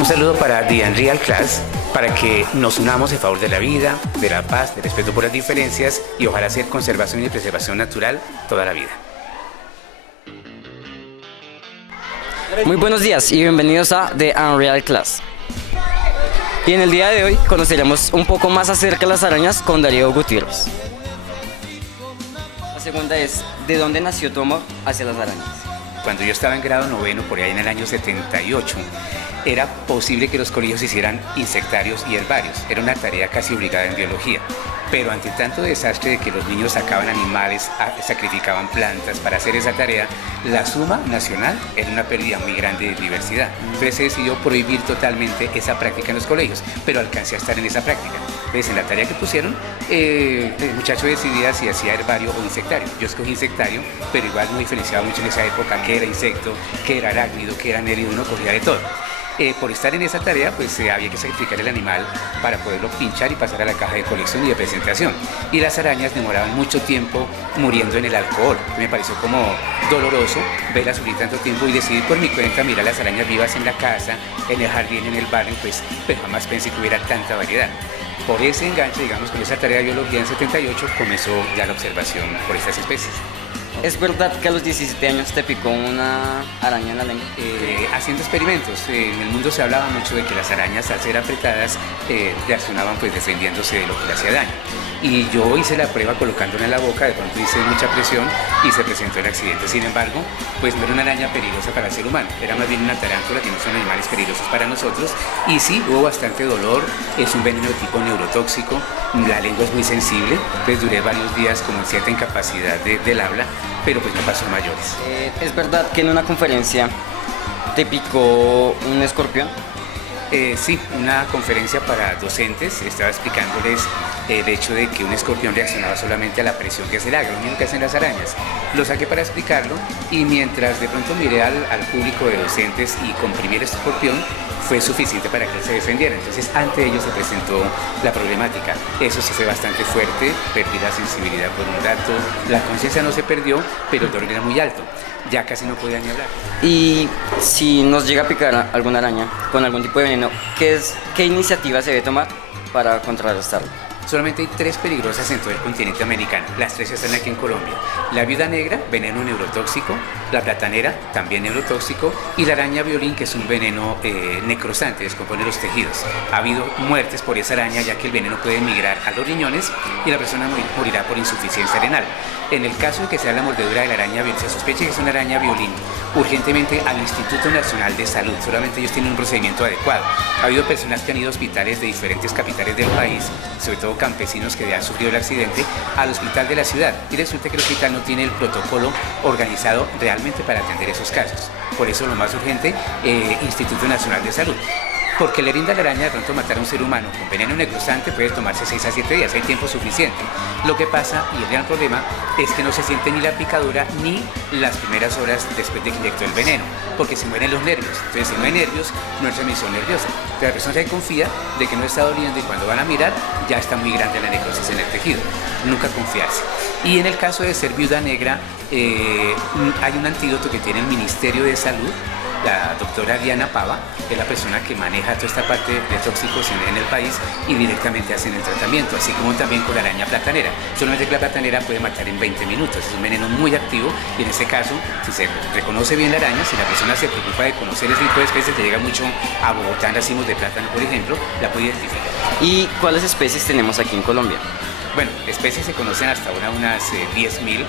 Un saludo para The Unreal Class, para que nos unamos en favor de la vida, de la paz, del respeto por las diferencias y ojalá hacer conservación y preservación natural toda la vida. Muy buenos días y bienvenidos a The Unreal Class. Y en el día de hoy conoceremos un poco más acerca de las arañas con Darío Gutiérrez. La segunda es, ¿de dónde nació tu amor hacia las arañas? Cuando yo estaba en grado noveno, por ahí en el año 78, era posible que los colegios hicieran insectarios y herbarios. Era una tarea casi obligada en biología. Pero ante tanto desastre de que los niños sacaban animales, sacrificaban plantas para hacer esa tarea, la suma nacional era una pérdida muy grande de diversidad. Entonces se decidió prohibir totalmente esa práctica en los colegios, pero alcancé a estar en esa práctica. Entonces en la tarea que pusieron, el muchacho decidía si hacía herbario o insectario. Yo escogí insectario, pero igual me diferenciaba mucho en esa época qué era insecto, qué era arácnido, qué era nélido, uno cogía de todo. Por estar en esa tarea, pues había que sacrificar el animal para poderlo pinchar y pasar a la caja de colección y de presentación. Y las arañas demoraban mucho tiempo muriendo en el alcohol. Me pareció como doloroso verlas sufrir tanto tiempo y decidí por mi cuenta mirar las arañas vivas en la casa, en el jardín, en el barrio, pues, pero jamás pensé que hubiera tanta variedad. Por ese enganche, digamos, con esa tarea de biología en 78, comenzó ya la observación por estas especies. ¿Es verdad que a los 17 años te picó una araña en la lengua? Haciendo experimentos. En el mundo se hablaba mucho de que las arañas, al ser apretadas, reaccionaban pues defendiéndose de lo que le hacía daño. Y yo hice la prueba colocándola en la boca, de pronto hice mucha presión y se presentó el accidente. Sin embargo, pues no era una araña peligrosa para el ser humano, era más bien una tarántula, que no son animales peligrosos para nosotros. Y sí, hubo bastante dolor, es un veneno de tipo neurotóxico, la lengua es muy sensible, entonces duré varios días como en cierta incapacidad del habla, pero pues no pasó a mayores. ¿Es verdad que en una conferencia te picó un escorpión? Sí, una conferencia para docentes, estaba explicándoles el hecho de que un escorpión reaccionaba solamente a la presión que se le haga, lo mismo que hacen las arañas. Lo saqué para explicarlo y mientras de pronto miré al público de docentes y comprimí el escorpión, fue suficiente para que él se defendiera. Entonces ante ellos se presentó la problemática. Eso sí fue bastante fuerte, perdí la sensibilidad por un rato, la conciencia no se perdió, pero el dolor era muy alto. Ya casi no podía ni hablar. Y si nos llega a picar alguna araña con algún tipo de veneno, ¿qué iniciativa se debe tomar para contrarrestarlo? Solamente hay 3 peligrosas en todo el continente americano. Las 3 están aquí en Colombia. La viuda negra, veneno neurotóxico. La platanera, también neurotóxico. Y la araña violín, que es un veneno necrosante, descompone los tejidos. Ha habido muertes por esa araña, ya que el veneno puede migrar a los riñones y la persona morirá por insuficiencia renal. En el caso de que sea la mordedura de la araña violín, se sospecha que es una araña violín, urgentemente al Instituto Nacional de Salud. Solamente ellos tienen un procedimiento adecuado. Ha habido personas que han ido a hospitales de diferentes capitales del país, sobre todo campesinos que han sufrido el accidente, al hospital de la ciudad. Y resulta que el hospital no tiene el protocolo organizado realmente para atender esos casos. Por eso lo más urgente, Instituto Nacional de Salud. Porque la herida de la araña de pronto matar a un ser humano con veneno necrosante puede tomarse 6 a 7 días, hay tiempo suficiente. Lo que pasa, y el gran problema, es que no se siente ni la picadura ni las primeras horas después de que inyectó el veneno, porque se mueren los nervios. Entonces, si no hay nervios, no hay transmisión nerviosa. Entonces, la persona se confía de que no está doliendo y cuando van a mirar, ya está muy grande la necrosis en el tejido. Nunca confiarse. Y en el caso de ser viuda negra, hay un antídoto que tiene el Ministerio de Salud. La doctora Diana Pava es la persona que maneja toda esta parte de tóxicos en el país y directamente hacen el tratamiento, así como también con la araña platanera. Solamente que la platanera puede matar en 20 minutos, es un veneno muy activo y en este caso, si se reconoce bien la araña, si la persona se preocupa de conocer ese tipo de especies que llega mucho a Bogotá en racimos de plátano, por ejemplo, la puede identificar. ¿Y cuáles especies tenemos aquí en Colombia? Bueno, especies se conocen hasta ahora unas 10.000,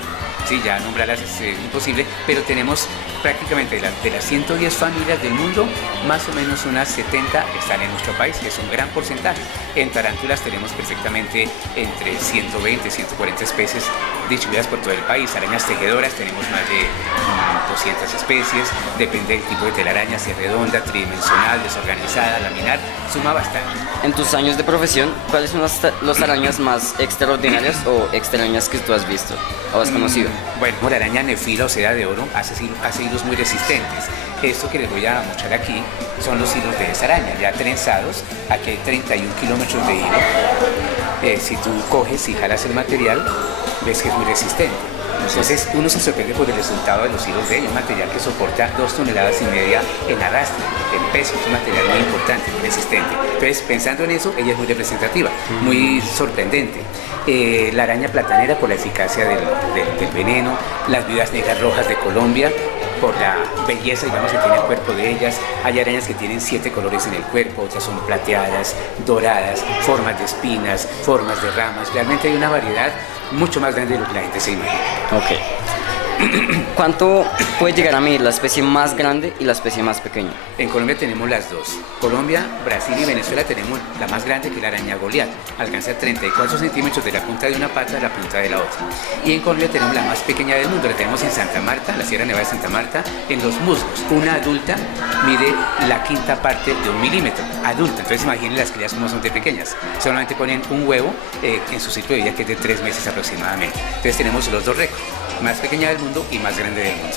sí, ya nombrarlas es imposible, pero tenemos prácticamente de las 110 familias del mundo, más o menos unas 70 están en nuestro país, que es un gran porcentaje. En tarántulas tenemos perfectamente entre 120 y 140 especies distribuidas por todo el país. Arañas tejedoras tenemos más de 200 especies, depende del tipo de telaraña, si es redonda, tridimensional, desorganizada, laminar, suma bastante. En tus años de profesión, ¿cuáles son las arañas más extraordinarias o extrañas que tú has visto o has conocido? Bueno, la araña nefila o seda de oro hace hilos muy resistentes. Esto que les voy a mostrar aquí son los hilos de esa araña, ya trenzados. Aquí hay 31 kilómetros de hilo. Si tú coges y jalas el material, ves que es muy resistente. No Entonces uno se sorprende por el resultado de los hilos de ella, un material que soporta 2,5 toneladas en arrastre, en peso, es un material muy importante, muy resistente. Entonces pensando en eso, ella es muy representativa, muy sorprendente. La araña platanera por la eficacia del veneno, las viudas negras rojas de Colombia, por la belleza, digamos, que tiene el cuerpo de ellas. Hay arañas que tienen 7 colores en el cuerpo, otras son plateadas, doradas, formas de espinas, formas de ramas. Realmente hay una variedad mucho más grande de lo que la gente se imagina. Ok. ¿Cuánto puede llegar a medir la especie más grande y la especie más pequeña? En Colombia tenemos las dos. Colombia, Brasil y Venezuela tenemos la más grande, que es la araña Goliat. Alcanza 34 centímetros de la punta de una pata a la punta de la otra. Y en Colombia tenemos la más pequeña del mundo. La tenemos en Santa Marta, la Sierra Nevada de Santa Marta, en los musgos. Una adulta mide la quinta parte de 1 milímetro. Adulta. Entonces imaginen las crías como son de pequeñas. Solamente ponen un huevo en su ciclo de vida, que es de 3 meses aproximadamente. Entonces tenemos los dos récords. Más pequeña del mundo y más grande del mundo.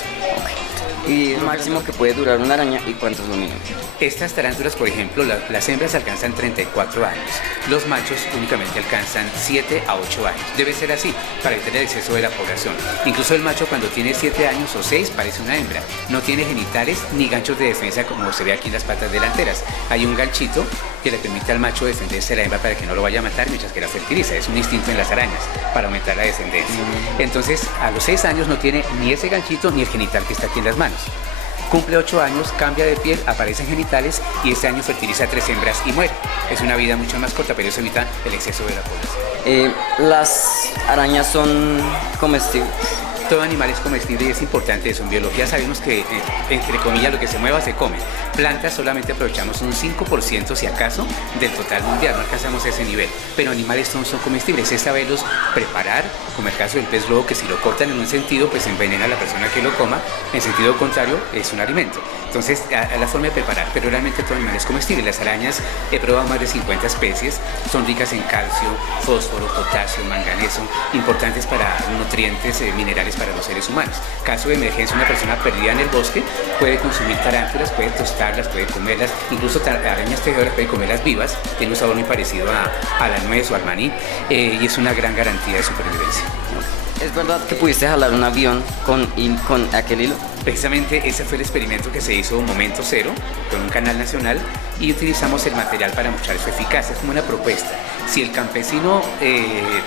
¿Y el máximo que puede durar una araña y cuánto es lo mínimo? Estas tarántulas, por ejemplo, las hembras alcanzan 34 años. Los machos únicamente alcanzan 7 a 8 años. Debe ser así para evitar el exceso de la población. Incluso el macho, cuando tiene 7 años o 6, parece una hembra. No tiene genitales ni ganchos de defensa como se ve aquí en las patas delanteras. Hay un ganchito que le permite al macho defenderse de la hembra para que no lo vaya a matar mientras que la fertiliza. Es un instinto en las arañas para aumentar la descendencia. Entonces, a los 6 años no tiene ni ese ganchito ni el genital que está aquí en las manos. Cumple 8 años, cambia de piel, aparecen genitales y ese año fertiliza 3 hembras y muere. Es una vida mucho más corta, pero eso evita el exceso de la población. ¿Las arañas son comestibles? Todo animal es comestible y es importante eso. En biología sabemos que, entre comillas, lo que se mueva se come. Plantas solamente aprovechamos un 5%, si acaso, del total mundial. No alcanzamos ese nivel. Pero animales son comestibles. Es saberlos preparar, como el caso del pez globo, que si lo cortan en un sentido, pues envenena a la persona que lo coma. En sentido contrario, es un alimento. Entonces, a la forma de preparar. Pero realmente todo animal es comestible. Las arañas, he probado más de 50 especies. Son ricas en calcio, fósforo, potasio, manganeso, importantes para nutrientes, minerales para los seres humanos. Caso de emergencia, una persona perdida en el bosque puede consumir tarántulas, puede tostarlas, puede comerlas, incluso arañas tejedoras puede comerlas vivas. Tiene un sabor muy parecido a la nuez o al maní, y es una gran garantía de supervivencia. ¿Es verdad que pudiste jalar un avión con aquel hilo? Precisamente ese fue el experimento que se hizo Momento Cero con un canal nacional y utilizamos el material para mostrar su eficacia. Es como una propuesta. Si el campesino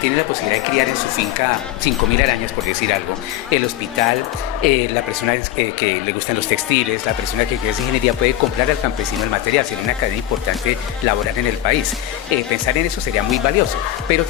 tiene la posibilidad de criar en su finca 5.000 arañas, por decir algo, el hospital, la persona que le gustan los textiles, la persona que quiere ingeniería puede comprar al campesino el material. Sería una cadena importante laboral en el país. Pensar en eso sería muy valioso, pero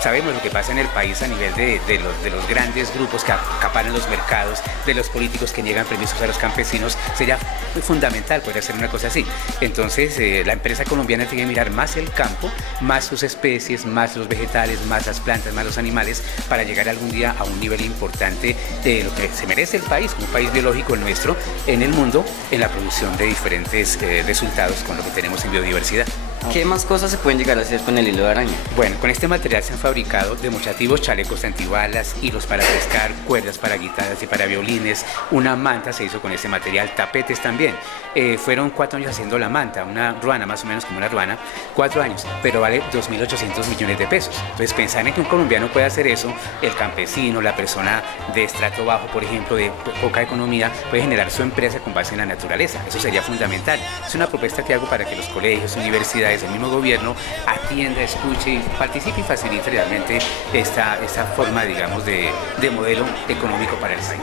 sabemos lo que pasa en el país a nivel de los grandes grupos que acaparan los mercados, de los políticos que niegan permisos a los campesinos. Sería fundamental poder hacer una cosa así. Entonces la empresa colombiana tiene que mirar más el campo, más sus especies, más los vegetales, más las plantas, más los animales, para llegar algún día a un nivel importante de lo que se merece el país, un país biológico el nuestro, en el mundo, en la producción de diferentes resultados con lo que tenemos en biodiversidad. ¿Qué más cosas se pueden llegar a hacer con el hilo de araña? Bueno, con este material se han fabricado demostrativos chalecos antibalas, hilos para pescar, cuerdas para guitarras y para violines, una manta se hizo con este material, tapetes también. Fueron 4 años haciendo la manta, una ruana más o menos como una ruana, 4 años, pero vale 2.800 millones de pesos. Entonces pensar en que un colombiano puede hacer eso, el campesino, la persona de estrato bajo, por ejemplo, de poca economía, puede generar su empresa con base en la naturaleza. Eso sería fundamental. Es una propuesta que hago para que los colegios, universidades, el mismo gobierno atienda, escuche y participe y facilite realmente esta forma, digamos, de modelo económico para el país.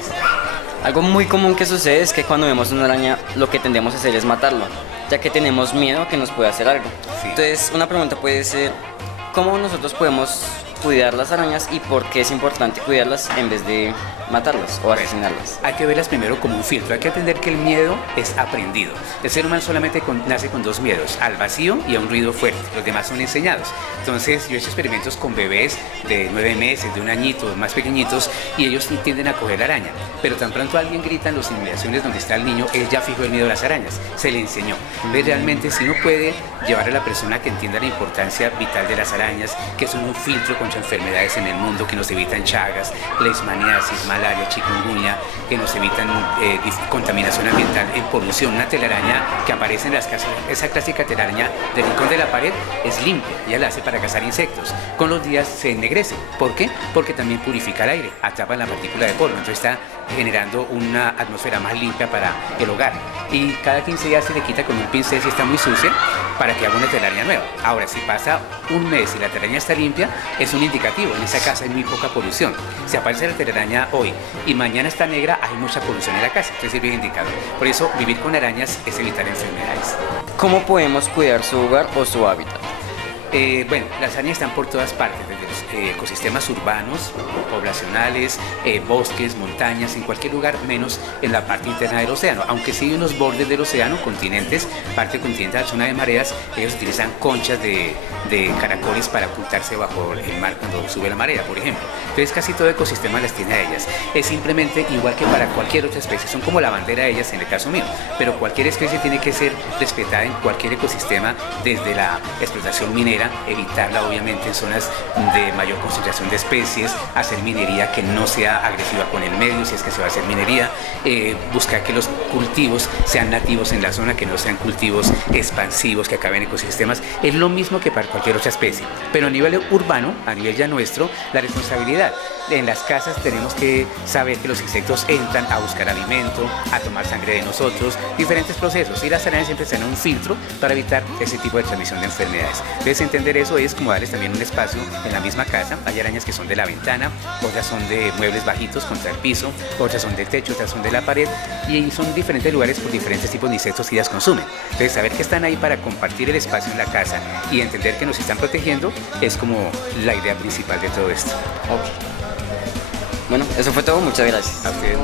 Algo muy común que sucede es que cuando vemos una araña lo que tendemos a hacer es matarlo, ya que tenemos miedo a que nos pueda hacer algo. Sí. Entonces una pregunta puede ser, ¿cómo nosotros podemos cuidar las arañas y por qué es importante cuidarlas en vez de matarlas o asesinarlas? Hay que verlas primero como un filtro. Hay que aprender que el miedo es aprendido. El ser humano solamente nace con 2 miedos, al vacío y a un ruido fuerte. Los demás son enseñados. Entonces yo he hecho experimentos con bebés de 9 meses, de 1 añito, más pequeñitos, y ellos tienden a coger la araña. Pero tan pronto alguien grita en las inmediaciones donde está el niño, él ya fijó el miedo a las arañas. Se le enseñó. Entonces realmente si uno puede llevar a la persona que entienda la importancia vital de las arañas, que son un filtro contra muchas enfermedades en el mundo, que nos evitan chagas, leishmaniasis, malaria, chikungunya, que nos evitan contaminación ambiental en polución. Una telaraña que aparece en las casas, esa clásica telaraña del rincón de la pared, es limpia, ella la hace para cazar insectos. Con los días se ennegrece. ¿Por qué? Porque también purifica el aire, atrapa la partícula de polvo, entonces está generando una atmósfera más limpia para el hogar. Y cada 15 días se le quita con un pincel si está muy sucia para que haga una telaraña nueva. Ahora, si pasa un mes y la telaraña está limpia, es un indicativo, en esa casa hay muy poca polución. Si aparece la telaraña hoy y mañana está negra, hay mucha polución en la casa, entonces es bien indicador. Por eso, vivir con arañas es evitar enfermedades. ¿Cómo podemos cuidar su hogar o su hábitat? Bueno, las arañas están por todas partes, desde los ecosistemas urbanos, poblacionales, bosques, montañas, en cualquier lugar, menos en la parte interna del océano. Aunque sí en los bordes del océano, continentes, parte continental, zona de mareas, ellos utilizan conchas de caracoles para ocultarse bajo el mar cuando sube la marea, por ejemplo. Entonces casi todo ecosistema las tiene a ellas. Es simplemente igual que para cualquier otra especie, son como la bandera de ellas en el caso mío, pero cualquier especie tiene que ser respetada en cualquier ecosistema, desde la explotación minera, evitarla obviamente en zonas de mayor concentración de especies, hacer minería que no sea agresiva con el medio si es que se va a hacer minería, buscar que los cultivos sean nativos en la zona, que no sean cultivos expansivos que acaben ecosistemas. Es lo mismo que para cualquier otra especie, pero a nivel urbano, a nivel ya nuestro, la responsabilidad. En las casas tenemos que saber que los insectos entran a buscar alimento, a tomar sangre de nosotros, diferentes procesos, y las arañas siempre tienen un filtro para evitar ese tipo de transmisión de enfermedades. Entonces entender eso es como darles también un espacio en la misma casa. Hay arañas que son de la ventana, otras son de muebles bajitos contra el piso, otras son del techo, otras son de la pared, y son diferentes lugares por diferentes tipos de insectos que ellas consumen. Entonces saber que están ahí para compartir el espacio en la casa y entender que nos están protegiendo es como la idea principal de todo esto. Okay. Bueno, eso fue todo, muchas gracias. A ustedes.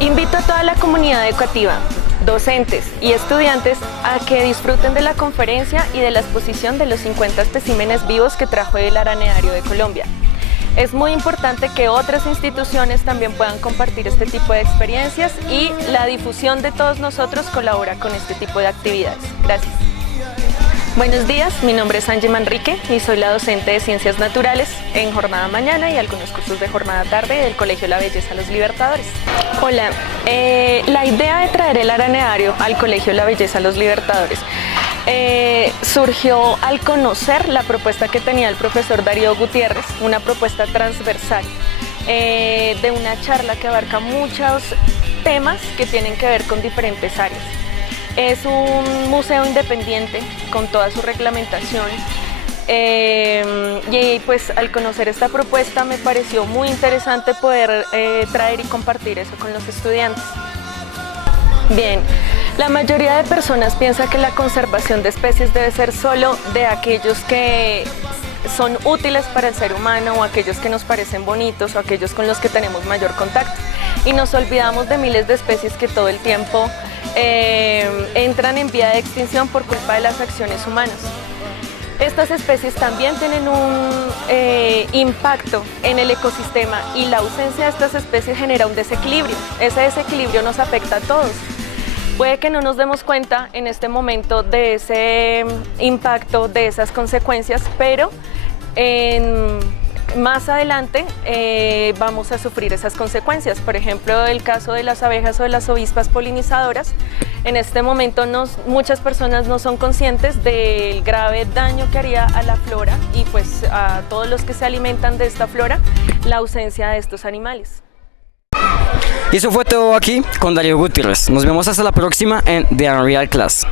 Invito a toda la comunidad educativa, docentes y estudiantes a que disfruten de la conferencia y de la exposición de los 50 especímenes vivos que trajo el Araneario de Colombia. Es muy importante que otras instituciones también puedan compartir este tipo de experiencias, y la difusión de todos nosotros colabora con este tipo de actividades. Gracias. Buenos días, mi nombre es Angie Manrique y soy la docente de Ciencias Naturales en jornada mañana y algunos cursos de jornada tarde del Colegio La Belleza Los Libertadores. Hola, la idea de traer el araneario al Colegio La Belleza Los Libertadores surgió al conocer la propuesta que tenía el profesor Darío Gutiérrez, una propuesta transversal de una charla que abarca muchos temas que tienen que ver con diferentes áreas. Es un museo independiente con toda su reglamentación, y pues al conocer esta propuesta me pareció muy interesante poder traer y compartir eso con los estudiantes. Bien, la mayoría de personas piensa que la conservación de especies debe ser solo de aquellos que son útiles para el ser humano, o aquellos que nos parecen bonitos, o aquellos con los que tenemos mayor contacto, y nos olvidamos de miles de especies que todo el tiempo entran en vía de extinción por culpa de las acciones humanas. Estas especies también tienen un impacto en el ecosistema, y la ausencia de estas especies genera un desequilibrio. Ese desequilibrio nos afecta a todos. Puede que no nos demos cuenta en este momento de ese impacto, de esas consecuencias, pero más adelante vamos a sufrir esas consecuencias. Por ejemplo, el caso de las abejas o de las avispas polinizadoras. En este momento muchas personas no son conscientes del grave daño que haría a la flora y pues a todos los que se alimentan de esta flora la ausencia de estos animales. Y eso fue todo aquí con Darío Gutiérrez. Nos vemos hasta la próxima en The Unreal Class.